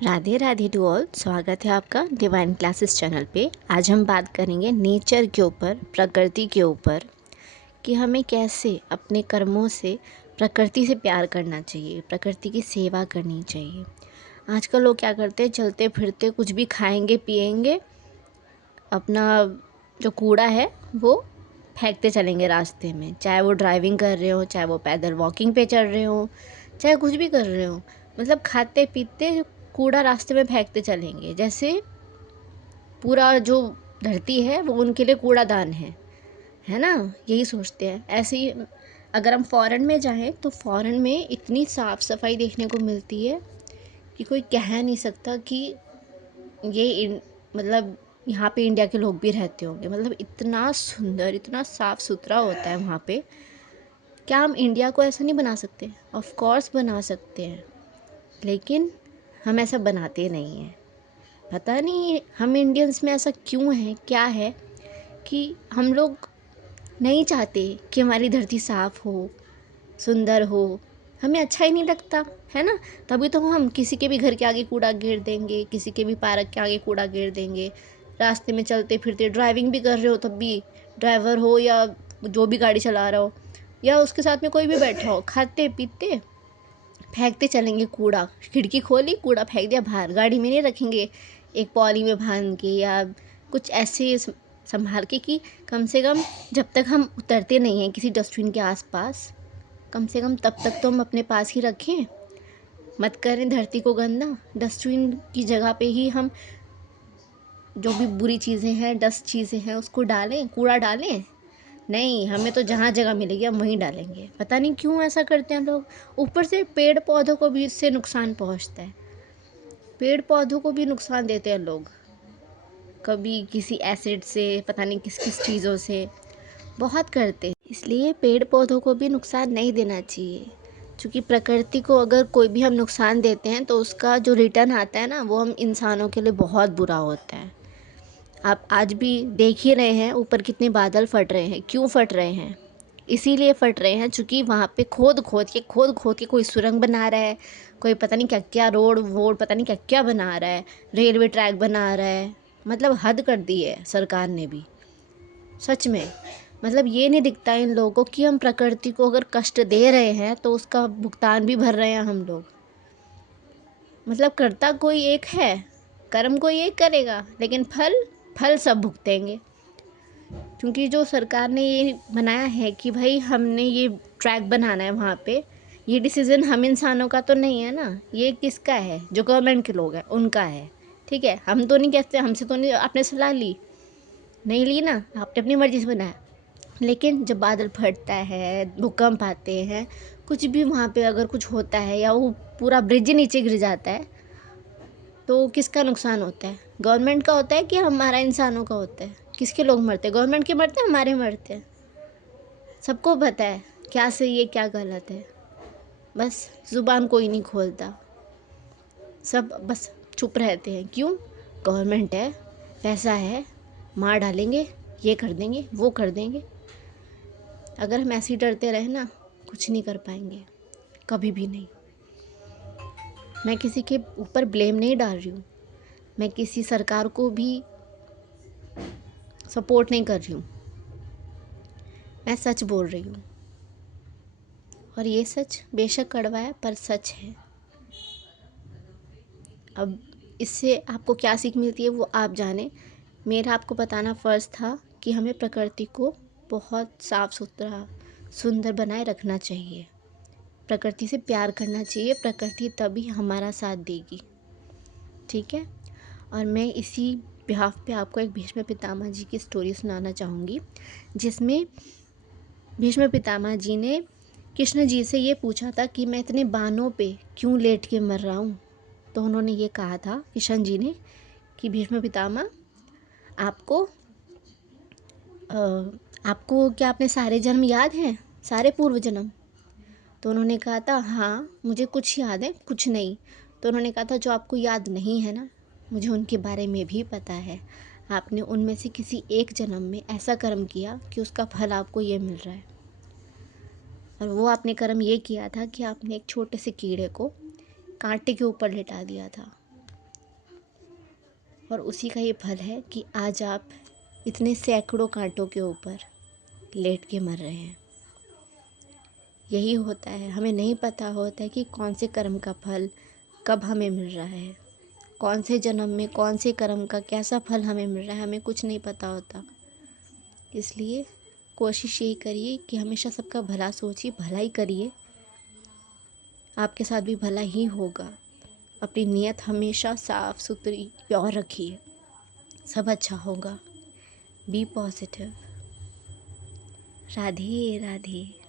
Radhe Radhe to all. स्वागत है आपका डिवाइन क्लासेस चैनल पे। आज हम बात करेंगे नेचर के ऊपर, प्रकृति के ऊपर, कि हमें कैसे अपने कर्मों से प्रकृति से प्यार करना चाहिए, प्रकृति की सेवा करनी चाहिए। आजकल लोग क्या करते हैं, चलते फिरते कुछ भी खाएंगे पिएंगे, अपना जो कूड़ा है वो फेंकते चलेंगे रास्ते में, चाहे वो ड्राइविंग कर रहे हो, चाहे वो पैदल वॉकिंग पे चल रहे हो, चाहे कुछ भी कर रहे हो। मतलब खाते पीते कूड़ा रास्ते में फेंकते चलेंगे, जैसे पूरा जो धरती है वो उनके लिए कूड़ादान है ना। यही सोचते हैं। ऐसे ही अगर हम फॉरेन में जाएं तो फॉरेन में इतनी साफ़ सफाई देखने को मिलती है कि कोई कह नहीं सकता कि मतलब यहाँ पे इंडिया के लोग भी रहते होंगे। मतलब इतना सुंदर, इतना साफ़ सुथरा होता है वहाँ पे। क्या हम इंडिया को ऐसा नहीं बना सकते? ऑफ कोर्स बना सकते हैं, लेकिन हम ऐसा बनाते नहीं हैं। पता नहीं हम इंडियंस में ऐसा क्यों है, क्या है कि हम लोग नहीं चाहते कि हमारी धरती साफ़ हो, सुंदर हो। हमें अच्छा ही नहीं लगता, है ना। तभी तो हम किसी के भी घर के आगे कूड़ा गिर देंगे, किसी के भी पार्क के आगे कूड़ा गिर देंगे। रास्ते में चलते फिरते ड्राइविंग भी कर रहे हो तब भी, ड्राइवर हो या जो भी गाड़ी चला रहा हो या उसके साथ में कोई भी बैठा हो, खाते पीते फेंकते चलेंगे कूड़ा। खिड़की खोली, कूड़ा फेंक दिया बाहर। गाड़ी में नहीं रखेंगे एक पॉली में बांध के या कुछ ऐसे संभाल के कि कम से कम जब तक हम उतरते नहीं हैं किसी डस्टबिन के आसपास, कम से कम तब तक तो हम अपने पास ही रखें। मत करें धरती को गंदा। डस्टबिन की जगह पे ही हम जो भी बुरी चीज़ें हैं, डस्ट चीज़ें हैं, उसको डालें, कूड़ा डालें। नहीं, हमें तो जहाँ जगह मिलेगी हम वहीं डालेंगे। पता नहीं क्यों ऐसा करते हैं लोग। ऊपर से पेड़ पौधों को भी इससे नुकसान पहुँचता है। पेड़ पौधों को भी नुकसान देते हैं लोग, कभी किसी एसिड से, पता नहीं किस किस चीज़ों से, बहुत करते हैं। इसलिए पेड़ पौधों को भी नुकसान नहीं देना चाहिए, क्योंकि प्रकृति को अगर कोई भी हम नुकसान देते हैं तो उसका जो रिटर्न आता है ना, वो हम इंसानों के लिए बहुत बुरा होता है। आप आज भी देख ही रहे हैं ऊपर कितने बादल फट रहे हैं। क्यों फट रहे हैं? इसीलिए फट रहे हैं क्योंकि वहाँ पे खोद खोद के कोई सुरंग बना रहा है, कोई पता नहीं क्या क्या रोड वोड पता नहीं क्या क्या बना रहा है, रेलवे ट्रैक बना रहा है। मतलब हद कर दी है सरकार ने भी, सच में। मतलब ये नहीं दिखता इन लोगों को कि हम प्रकृति को अगर कष्ट दे रहे हैं तो उसका भुगतान भी भर रहे हैं हम लोग। मतलब करता कोई एक है, कर्म कोई एक करेगा, लेकिन फल फल सब भुगतेंगे। क्योंकि जो सरकार ने ये बनाया है कि भाई हमने ये ट्रैक बनाना है वहाँ पे, ये डिसीज़न हम इंसानों का तो नहीं है ना। ये किसका है? जो गवर्नमेंट के लोग हैं उनका है। ठीक है, हम तो नहीं कहते, हमसे तो नहीं आपने सलाह ली, नहीं ली ना, आपने अपनी मर्ज़ी से बनाया। लेकिन जब बादल फटता है, भूकंप आते हैं, कुछ भी वहाँ पे अगर कुछ होता है या वो पूरा ब्रिज नीचे गिर जाता है, तो किसका नुकसान होता है? गवर्नमेंट का होता है कि हमारा इंसानों का होता है? किसके लोग मरते हैं? गवर्नमेंट के मरते हैं, हमारे मरते हैं। सबको पता है क्या सही है क्या गलत है, बस ज़ुबान कोई नहीं खोलता। सब बस चुप रहते हैं। क्यों? गवर्नमेंट है, पैसा है, मार डालेंगे, ये कर देंगे, वो कर देंगे। अगर हम ऐसे ही डरते रहे ना, कुछ नहीं कर पाएंगे, कभी भी नहीं। मैं किसी के ऊपर ब्लेम नहीं डाल रही हूँ, मैं किसी सरकार को भी सपोर्ट नहीं कर रही हूँ, मैं सच बोल रही हूँ। और ये सच बेशक कड़वा है पर सच है। अब इससे आपको क्या सीख मिलती है वो आप जाने। मेरा आपको बताना फ़र्ज़ था कि हमें प्रकृति को बहुत साफ़ सुथरा सुंदर बनाए रखना चाहिए, प्रकृति से प्यार करना चाहिए। प्रकृति तभी हमारा साथ देगी, ठीक है। और मैं इसी बिहाफ पे आपको एक भीष्म पितामह जी की स्टोरी सुनाना चाहूँगी, जिसमें भीष्म पितामह जी ने कृष्ण जी से ये पूछा था कि मैं इतने बाणों पे क्यों लेट के मर रहा हूँ। तो उन्होंने ये कहा था कृष्ण जी ने कि भीष्म पितामह, आपको आपको क्या अपने सारे जन्म याद हैं, सारे पूर्व जन्म? तो उन्होंने कहा था हाँ मुझे कुछ याद है, कुछ नहीं। तो उन्होंने कहा था जो आपको याद नहीं है ना, मुझे उनके बारे में भी पता है। आपने उनमें से किसी एक जन्म में ऐसा कर्म किया कि उसका फल आपको ये मिल रहा है। और वो आपने कर्म ये किया था कि आपने एक छोटे से कीड़े को कांटे के ऊपर लिटा दिया था। और उसी का ये फल है कि आज आप इतने सैकड़ों कांटों के ऊपर लेट के मर रहे हैं। यही होता है, हमें नहीं पता होता है कि कौन से कर्म का फल कब हमें मिल रहा है, कौन से जन्म में कौन से कर्म का कैसा फल हमें मिल रहा है, हमें कुछ नहीं पता होता। इसलिए कोशिश यही करिए कि हमेशा सबका भला सोचिए, भला ही करिए, आपके साथ भी भला ही होगा। अपनी नीयत हमेशा साफ़ सुथरी प्योर रखिए, सब अच्छा होगा। Be positive. राधे राधे।